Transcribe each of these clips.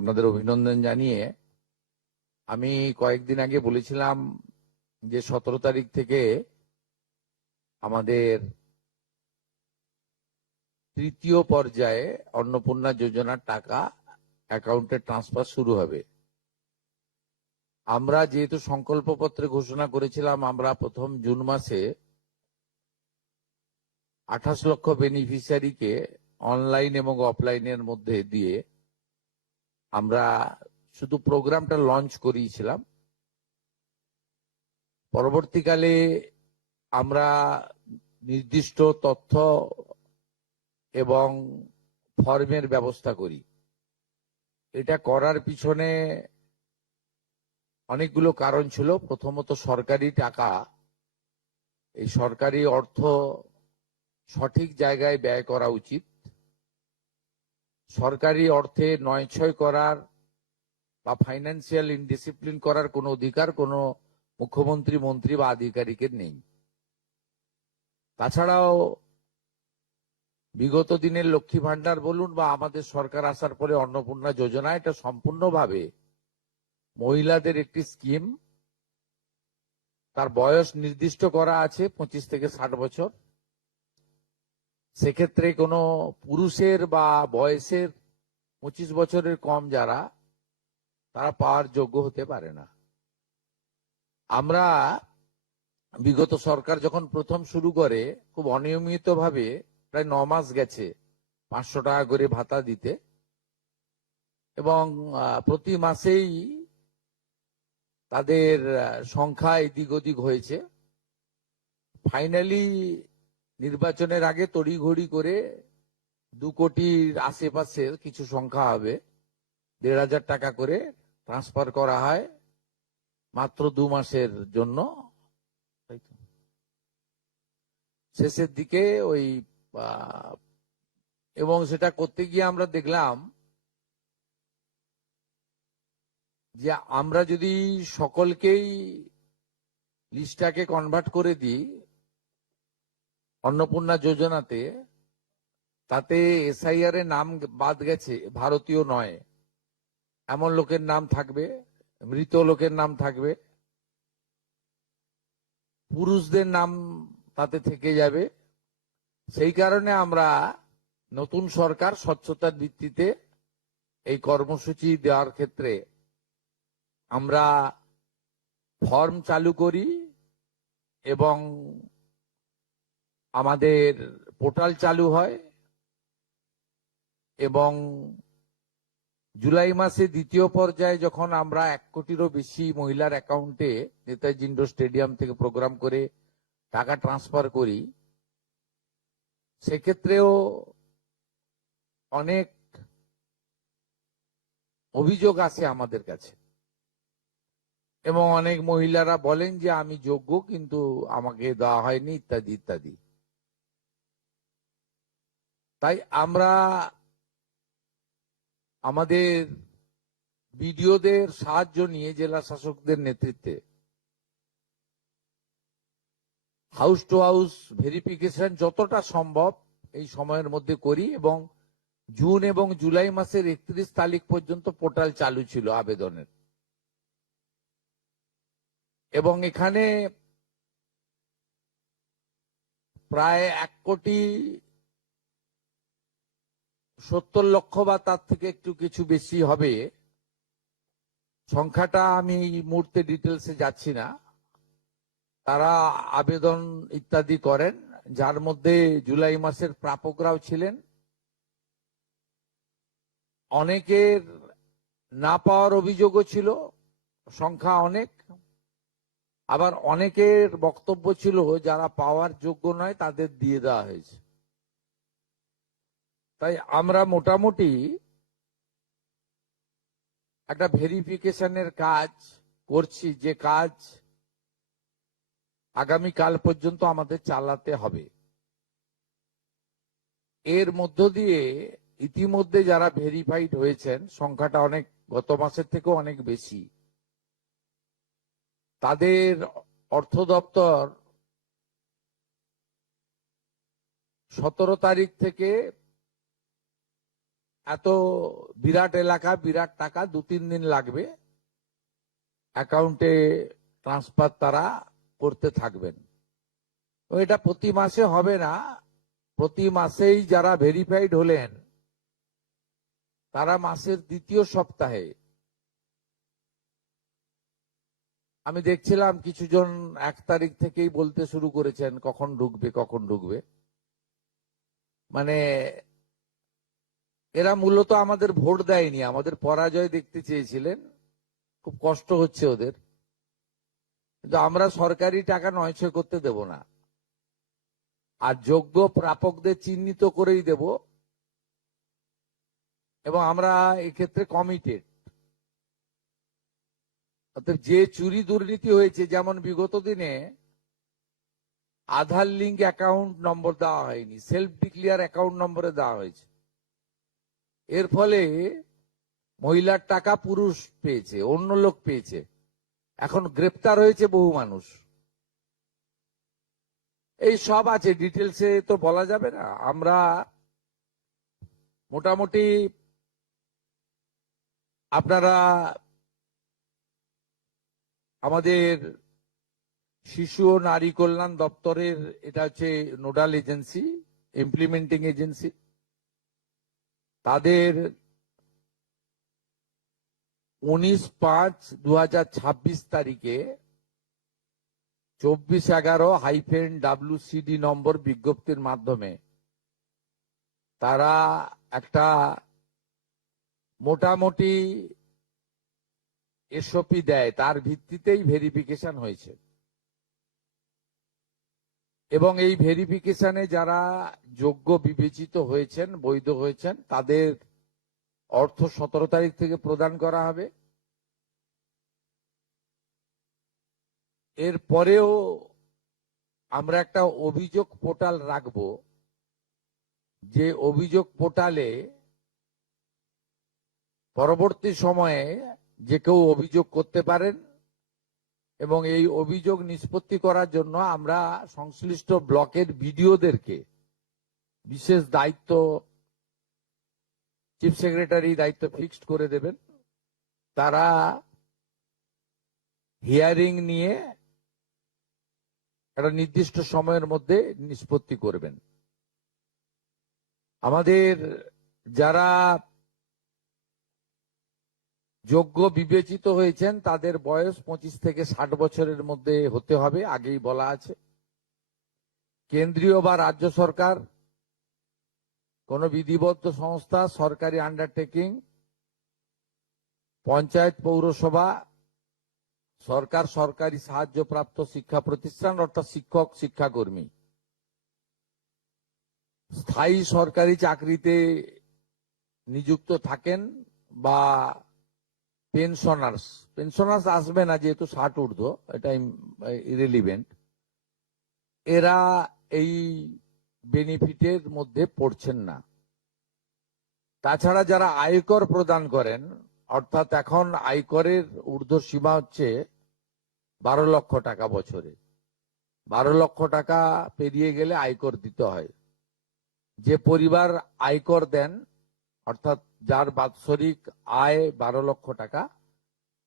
আপনাদের অভিনন্দন জানিয়ে আমি কয়েকদিন আগে বলেছিলাম যে 17 তারিখ থেকে আমাদের তৃতীয় পর্যায়ে অন্নপূর্ণা যোজনার টাকা অ্যাকাউন্টে ট্রান্সফার শুরু হবে। আমরা যেহেতু সংকল্পপত্রে ঘোষণা করেছিলাম আমরা প্রথম জুন মাসে 28 লক্ষ বেনিফিশিয়ারিকে অনলাইন এবং অফলাইনের মধ্যে দিয়ে আমরা শুধু প্রোগ্রামটা লঞ্চ করিয়েছিলাম। পরবর্তীকালে আমরা নির্দিষ্ট তথ্য এবং ফর্মের ব্যবস্থা করি। এটা করার পিছনে অনেকগুলো কারণ ছিল। প্রথমত সরকারি টাকা, এই সরকারি অর্থ সঠিক জায়গায় ব্যয় করা উচিত। সরকারি অর্থে নয়ছয় করার বা ফাইন্যান্সিয়াল ইনডিসিপ্লিন করার কোনো অধিকার কোনো মুখ্যমন্ত্রী, মন্ত্রী বা আধিকারিকের নেই। তাছাড়াও বিগত দিনের লক্ষ্মী ভান্ডার বলুন বা আমাদের সরকার আসার পরে অন্নপূর্ণা যোজনা, এটা সম্পূর্ণভাবে মহিলাদের একটি স্কিম। তার বয়স নির্দিষ্ট করা আছে 25 থেকে 60 বছর। সেক্ষেত্রে কোনো পুরুষের বা বয়সের 25 বছরের কম যারা, তারা পাওয়ার যোগ্য হতে পারে না। আমরা বিগত সরকার যখন প্রথম শুরু করে খুব অনিয়মিতভাবে প্রায় 9 মাস গেছে 500 টাকা করে ভাতা দিতে, এবং প্রতি মাসেই তাদের সংখ্যা এদিক ওদিক হয়েছে। ফাইনালি নির্বাচনের আগে তড়িঘড়ি করে 2 কোটির আশেপাশে কিছু সংখ্যা হবে, 1,500 টাকা করে ট্রান্সফার করা হয় মাত্র 2 মাসের জন্য। শেষের দিকে ওই এবং সেটা করতে গিয়ে আমরা দেখলাম যে আমরা যদি সকলকেই লিস্টটাকে কনভার্ট করে দিই অন্নপূর্ণা যোজনাতে, তাতে এসআইআর এর নাম বাদ গেছে, ভারতীয় নয় এমন লোকের নাম থাকবে, মৃত লোকের নাম থাকবে, পুরুষদের নাম তাতে থেকে যাবে। সেই কারণে আমরা নতুন সরকার স্বচ্ছতার ভিত্তিতে এই কর্মসূচি দেওয়ার ক্ষেত্রে আমরা ফর্ম চালু করি এবং আমাদের পোর্টাল চালু হয়, এবং জুলাই মাসে দ্বিতীয় পর্যায়ে যখন আমরা 1 কোটিরও বেশি মহিলার অ্যাকাউন্টে নেতাজি ইন্ডোর স্টেডিয়াম থেকে প্রোগ্রাম করে টাকা ট্রান্সফার করি, সেক্ষেত্রেও অনেক অভিযোগ আসে আমাদের কাছে, এবং অনেক মহিলারা বলেন যে আমি যোগ্য কিন্তু আমাকে দেওয়া হয়নি, ইত্যাদি ইত্যাদি। তাই আমরা আমাদের বিডিওদের সাহায্য নিয়ে জেলা শাসকদের নেতৃত্বে হাউস টু হাউস ভেরিফিকেশন যতটা সম্ভব এই সময়ের মধ্যে করি, এবং জুন এবং জুলাই মাসের 31 তারিখ পর্যন্ত পোর্টাল চালু ছিল আবেদনের। এবং এখানে প্রায় 1,70,00,000 বা তার থেকে একটু কিছু বেশি হবে সংখ্যাটা, আমি এই মুহূর্তে ডিটেলসে যাচ্ছি না, তারা আবেদন ইত্যাদি করেন, যার মধ্যে জুলাই মাসের প্রাপকরাও ছিলেন। অনেকের না পাওয়ার অভিযোগও ছিল, সংখ্যা অনেক। আবার অনেকের বক্তব্য ছিল যারা পাওয়ার যোগ্য নয় তাদের দিয়ে দেওয়া হয়েছে। তাই আমরা মোটামুটি একটা ভেরিফিকেশনের কাজ করছি, যে কাজ আগামী কাল পর্যন্ত আমাদের চালাতে হবে। এর মধ্য দিয়ে ইতিমধ্যে যারা ভেরিফাইড হয়েছেন সংখ্যাটা অনেক, গত মাসের থেকেও অনেক বেশি, তাদের অর্থ দপ্তর 17 তারিখ থেকে এত বিরাট এলাকা, বিরাট টাকা, 2-3 দিন লাগবে অ্যাকাউন্টে ট্রান্সফার তারা করতে থাকবেন। এটা প্রতি মাসে হবে না, প্রতি মাসেই যারা ভেরিফাইড হলেন তারা মাসের 2য় সপ্তাহে, আমি দেখছিলাম কিছুজন 1 তারিখ থেকেই বলতে শুরু করেছেন কখন ঢুকবে কখন ঢুকবে। মানে এরা মূলত আমাদের ভোট দেয়নি, আমাদের পরাজয় দেখতে চেয়েছিলেন, খুব কষ্ট হচ্ছে ওদের। কিন্তু আমরা সরকারি টাকা নয়ছয় করতে দেব না, আর যোগ্য প্রাপকদের চিহ্নিত করেই দেব, এবং আমরা এক্ষেত্রে কমিটেড। অর্থাৎ যে চুরি দুর্নীতি হয়েছে, যেমন বিগত দিনে আধার লিঙ্ক অ্যাকাউন্ট নম্বর দেওয়া হয়নি, সেলফ ডিক্লিয়ার অ্যাকাউন্ট নম্বরে দেওয়া হয়েছে, এর ফলে মহিলার টাকা পুরুষ পেয়েছে, অন্য লোক পেয়েছে, এখন গ্রেপ্তার হয়েছে বহু মানুষ। এই সব আছে, ডিটেলসে তো বলা যাবে না। আমরা মোটামুটি, আপনারা আমাদের শিশু ও নারী কল্যাণ দপ্তরের, এটা হচ্ছে নোডাল এজেন্সি, ইমপ্লিমেন্টিং এজেন্সি, তাদের 19/5/2026 তারিখে 2411-WCD নম্বর বিজ্ঞপ্তির মাধ্যমে তারা একটা মোটামুটি এসওপি দেয়, তার ভিত্তিতেই ভেরিফিকেশন হয়েছে। এবং এই ভেরিফিকেশনে যারা যোগ্য বিবেচিত হয়েছেন, বৈধ হয়েছেন, তাদের অর্থ 17 তারিখ থেকে প্রদান করা হবে। এর পরেও আমরা একটা অভিযোগ পোর্টাল রাখব, যে অভিযোগ পোর্টালে পরবর্তী সময়ে যে কেউ অভিযোগ করতে পারেন, এবং এই অভিযোগ নিষ্পত্তি করার জন্য আমরা সংশ্লিষ্ট ব্লকের বিডিওদেরকে বিশেষ দায়িত্ব, চিফ সেক্রেটারি দায়িত্ব ফিক্সড করে দেবেন। তারা হিয়ারিং নিয়ে একটা নির্দিষ্ট সময়ের মধ্যে নিষ্পত্তি করবেন। আমাদের যারা যোগ্য বিবেচিত হয়েছেন তাদের বয়স 25 থেকে 60 বছরের মধ্যে হতে হবে, আগেই বলা আছে। কেন্দ্রীয় বা রাজ্য সরকার, কোন বিধিবদ্ধ সংস্থা, সরকারি আন্ডারটেকিং, পঞ্চায়েত, পৌরসভা, সরকার, সরকারি সাহায্যপ্রাপ্ত শিক্ষা প্রতিষ্ঠান অর্থাৎ শিক্ষক, শিক্ষাকর্মী, স্থায়ী সরকারি চাকরিতে নিযুক্ত থাকেন, বা পেনশনার্স আসবে না যেহেতু 60 ঊর্ধ্ব, এটা ইরেলিভেন্ট, এরা এই বেনিফিটের মধ্যে পড়ছেন না। তাছাড়া যারা আয়কর প্রদান করেন, অর্থাৎ এখন আয়করের ঊর্ধ্ব সীমা হচ্ছে 12 লক্ষ টাকা বছরে, 12 লক্ষ টাকা পেরিয়ে গেলে আয়কর দিতে হয়। যে পরিবার আয়কর দেন, অর্থাৎ যার বাৎসরিক আয় 12 লক্ষ টাকা,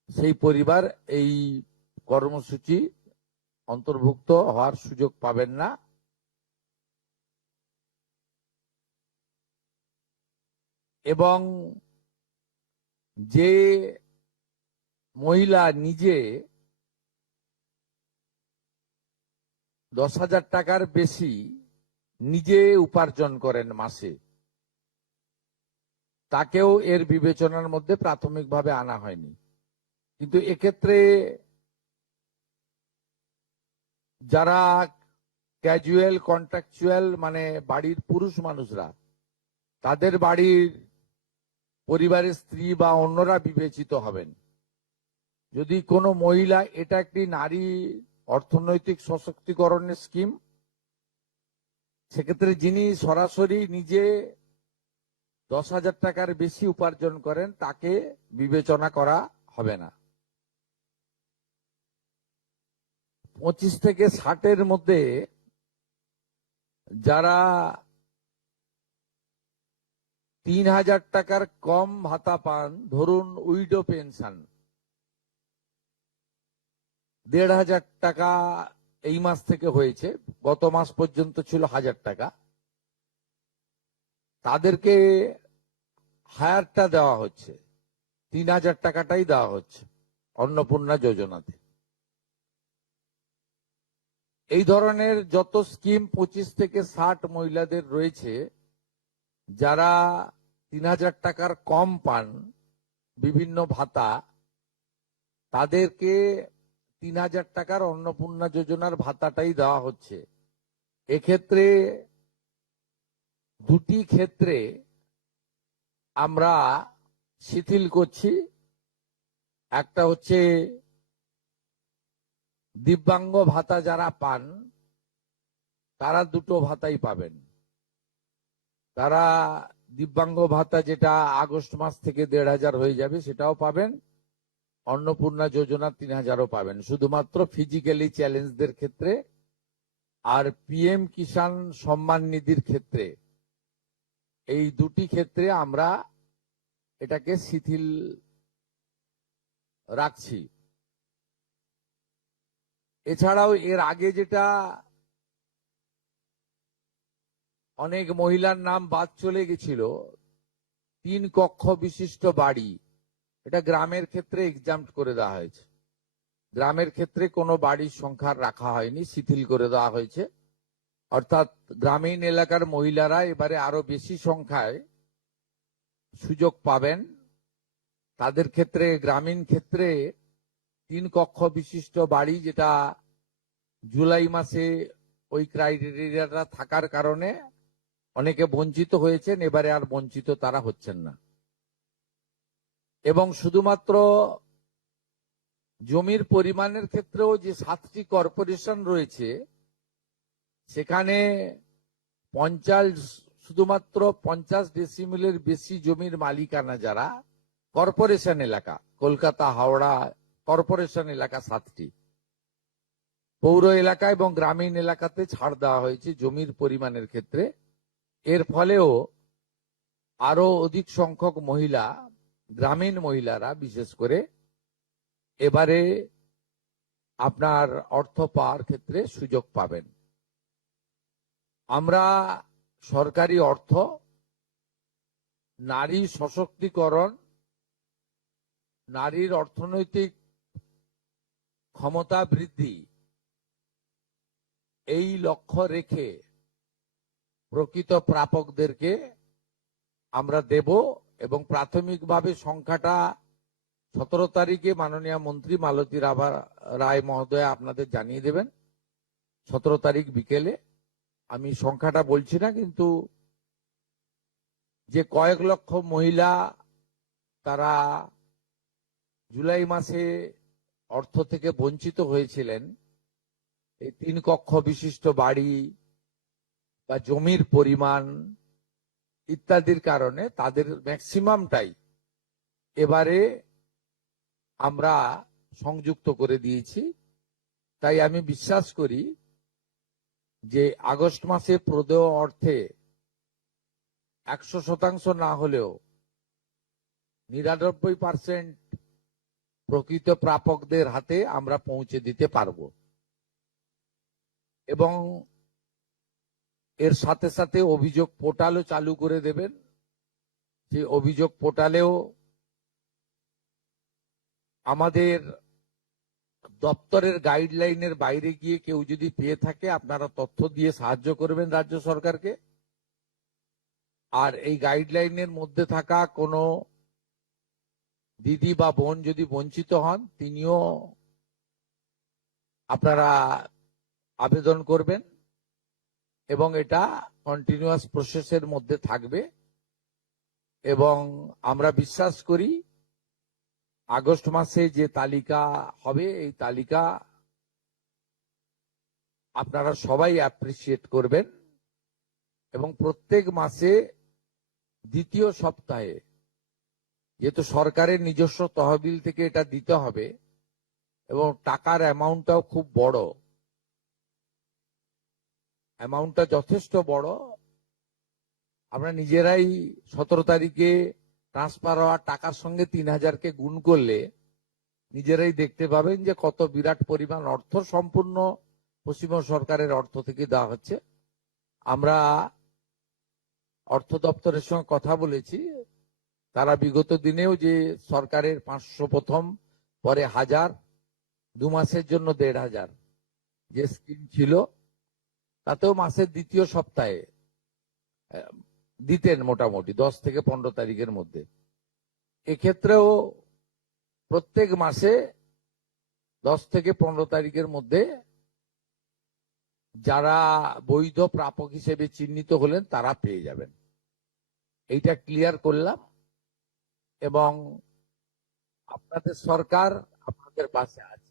সেই পরিবার এই কর্মসূচি অন্তর্ভুক্ত হওয়ার সুযোগ পাবেন না। এবং যে মহিলা নিজে 10,000 টাকার বেশি নিজে উপার্জন করেন মাসে, তাকেও এর বিবেচনার মধ্যে প্রাথমিকভাবে আনা হয়নি। কিন্তু এক্ষেত্রে যারা ক্যাজুয়াল, কন্ট্রাকচুয়াল, মানে বাড়ির পুরুষ মানুষরা, তাদের বাড়ির পরিবারের স্ত্রী বা অন্যরা বিবেচিত হবেন। যদি কোনো মহিলা, এটা একটি নারী অর্থনৈতিক সশক্তিকরণের স্কিম, সেক্ষেত্রে যিনি সরাসরি নিজে 10,000 টাকার বেশি উপার্জন করেন তাকে বিবেচনা করা হবে না। 25 থেকে 60-এর মধ্যে যারা 10,000 টাকার বেশি উপার্জন করেন, তাদের 12 লক্ষ টাকা বছরে 12 লক্ষ টাকা পেরিয়ে গেলে আয়কর দিতে হয়। যে পরিবার আয়কর দেন, অর্থাৎ যার বাৎসরিক আয় 12 লক্ষ টাকা, সেই পরিবার এই কর্মসূচি অন্তর্ভুক্ত হওয়ার সুযোগ পাবেন না। এবং যারা 3,000 টাকার কম ভাতা পান, ধরুন উইডো পেনশন 1,500 টাকা এই মাস থেকে হয়েছে, গত মাস পর্যন্ত ছিল 1,000 টাকা, তাদেরকে হায়ারটা দেওয়া হচ্ছে, 3,000 টাকাটাই দেওয়া হচ্ছে অন্নপূর্ণা যোজনাতে। এই ধরনের যত স্কিম 25 থেকে 60 মহিলাদের রয়েছে যারা 3,000 টাকার কম পান বিভিন্ন ভাতা, তাদেরকে 3,000 টাকার অন্নপূর্ণা যোজনার ভাতাটাই দেওয়া হচ্ছে। এক্ষেত্রে দুটি ক্ষেত্রে আমরা শিথিল করছি। একটা হচ্ছে দিব্যাঙ্গ ভাতা যারা পান তারা দুটো ভাতাই পাবেন। তারা দিব্যাঙ্গ ভাতা যেটা আগস্ট মাস থেকে 1,500 হয়ে যাবে সেটাও পাবেন, অন্নপূর্ণা যোজনা 3,000ও পাবেন, শুধুমাত্র ফিজিক্যালি চ্যালেঞ্জদের ক্ষেত্রে। আর পিএম কিষাণ সম্মান নিধির ক্ষেত্রে, এই দুটি ক্ষেত্রে আমরা এটাকে শিথিল রাখছি। এছাড়াও এর আগে যেটা অনেক মহিলার নাম বাদ চলে গেছিল, 3 কক্ষ বিশিষ্ট বাড়ি, এটা গ্রামের ক্ষেত্রে এক্সাম্পট করে দেওয়া হয়েছে। গ্রামের ক্ষেত্রে কোনো বাড়ির সংখ্যা রাখা হয়নি, শিথিল করে দেওয়া হয়েছে। অর্থাৎ গ্রামীণ এলাকার মহিলারা এবারে আরো বেশি সংখ্যায় সুযোগ পাবেন। তাদের ক্ষেত্রে, গ্রামীণ ক্ষেত্রে 3 কক্ষ বিশিষ্ট বাড়ি, যেটা জুলাই মাসে ওই ক্রাইটেরিয়াটা থাকার কারণে অনেকে বঞ্চিত হয়েছেন, এবারে আর বঞ্চিত তারা হচ্ছেন না। এবং শুধুমাত্র জমির পরিমাণের ক্ষেত্রেও যে 7টি কর্পোরেশন রয়েছে সেখানে শুধুমাত্র 50 ডেসিমেলের বেশি জমির মালিকানা যারা কর্পোরেশন এলাকা, কলকাতা, হাওড়া কর্পোরেশন এলাকা 7টি, পৌর এলাকা এবং গ্রামীণ এলাকাতে ছাড় দেওয়া হয়েছে জমির পরিমাণের ক্ষেত্রে। এর ফলেও আরো অধিক সংখ্যক মহিলা, গ্রামীণ মহিলারা বিশেষ করে, এবারে আপনার অর্থ পাওয়ার ক্ষেত্রে সুযোগ পাবেন। আমরা সরকারি অর্থ, নারী সশক্তিকরণ, নারীর অর্থনৈতিক ক্ষমতা বৃদ্ধি, এই লক্ষ্য রেখে প্রকৃত প্রাপকদেরকে আমরা দেব। এবং প্রাথমিকভাবে সংখ্যাটা 17 তারিখে মাননীয় মন্ত্রী মালতী রায় মহোদয় আপনাদের জানিয়ে দেবেন। 17 তারিখ বিকেলে। আমি সংখ্যাটা বলছি না, কিন্তু যে কয়েক লক্ষ মহিলা তারা জুলাই মাসে অর্থ থেকে বঞ্চিত হয়েছিলেন, এই 3 কক্ষ বিশিষ্ট বাড়ি বা জমির পরিমাণ ইত্যাদির কারণে তাদের ম্যাক্সিমামটাই এবারে আমরা সংযুক্ত করে দিয়েছি। তাই আমি বিশ্বাস করি যে আগস্ট মাসে প্রদেয় অর্থে 100% না হলেও 99% প্রকৃত প্রাপকদের হাতে আমরা পৌঁছে দিতে পারবো। এবং এর সাথে সাথে অভিযোগ পোর্টালও চালু করে দেবেন। যে অভিযোগ পোর্টালেও আমাদের দপ্তরের গাইডলাইনের বাইরে গিয়ে কেউ যদি পেয়ে থাকে, আপনারা তথ্য দিয়ে সাহায্য করবেন রাজ্য সরকারকে। আর এই গাইডলাইনের মধ্যে থাকা কোনো দিদি বা বোন যদি বঞ্চিত হন, তিনিও আপনারা আবেদন করবেন এবং এটা কন্টিনিউয়াস প্রসেসের মধ্যে থাকবে। এবং আমরা বিশ্বাস করি আগস্ট মাসে যে তালিকা হবে, এই তালিকা আপনারা সবাই অ্যাপ্রিসিয়েট করবেন। এবং প্রত্যেক মাসে দ্বিতীয় সপ্তাহে, যেহেতু সরকারের নিজস্ব তহবিল থেকে এটা দিতে হবে এবং টাকার অ্যামাউন্টটাও খুব বড়, অ্যামাউন্টটা যথেষ্ট বড়, আমরা নিজেরাই 17 তারিখে ট্রান্সফার হওয়ার টাকার সঙ্গে 3,000কে গুণ করলে নিজেরাই দেখতে পাবেন যে কত বিরাট পরিমাণ অর্থ সম্পূর্ণ পশ্চিমবঙ্গ সরকারের অর্থ থেকে দেওয়া হচ্ছে। আমরা অর্থ দপ্তরের সঙ্গে কথা বলেছি, তারা বিগত দিনেও যে সরকারের 500 প্রথম, পরে 1000, 2 মাসের জন্য 1,500 যে স্কিম ছিল, তাতেও মাসের দ্বিতীয় সপ্তাহে দিতেন মোটামুটি 10 থেকে 15 তারিখের মধ্যে। এক্ষেত্রেও প্রত্যেক মাসে 10 থেকে 15 তারিখের মধ্যে যারা বৈধ প্রাপক হিসেবে চিহ্নিত হলেন তারা পেয়ে যাবেন। এইটা ক্লিয়ার করলাম এবং আপনাদের সরকার আপনাদের পাশে আছে।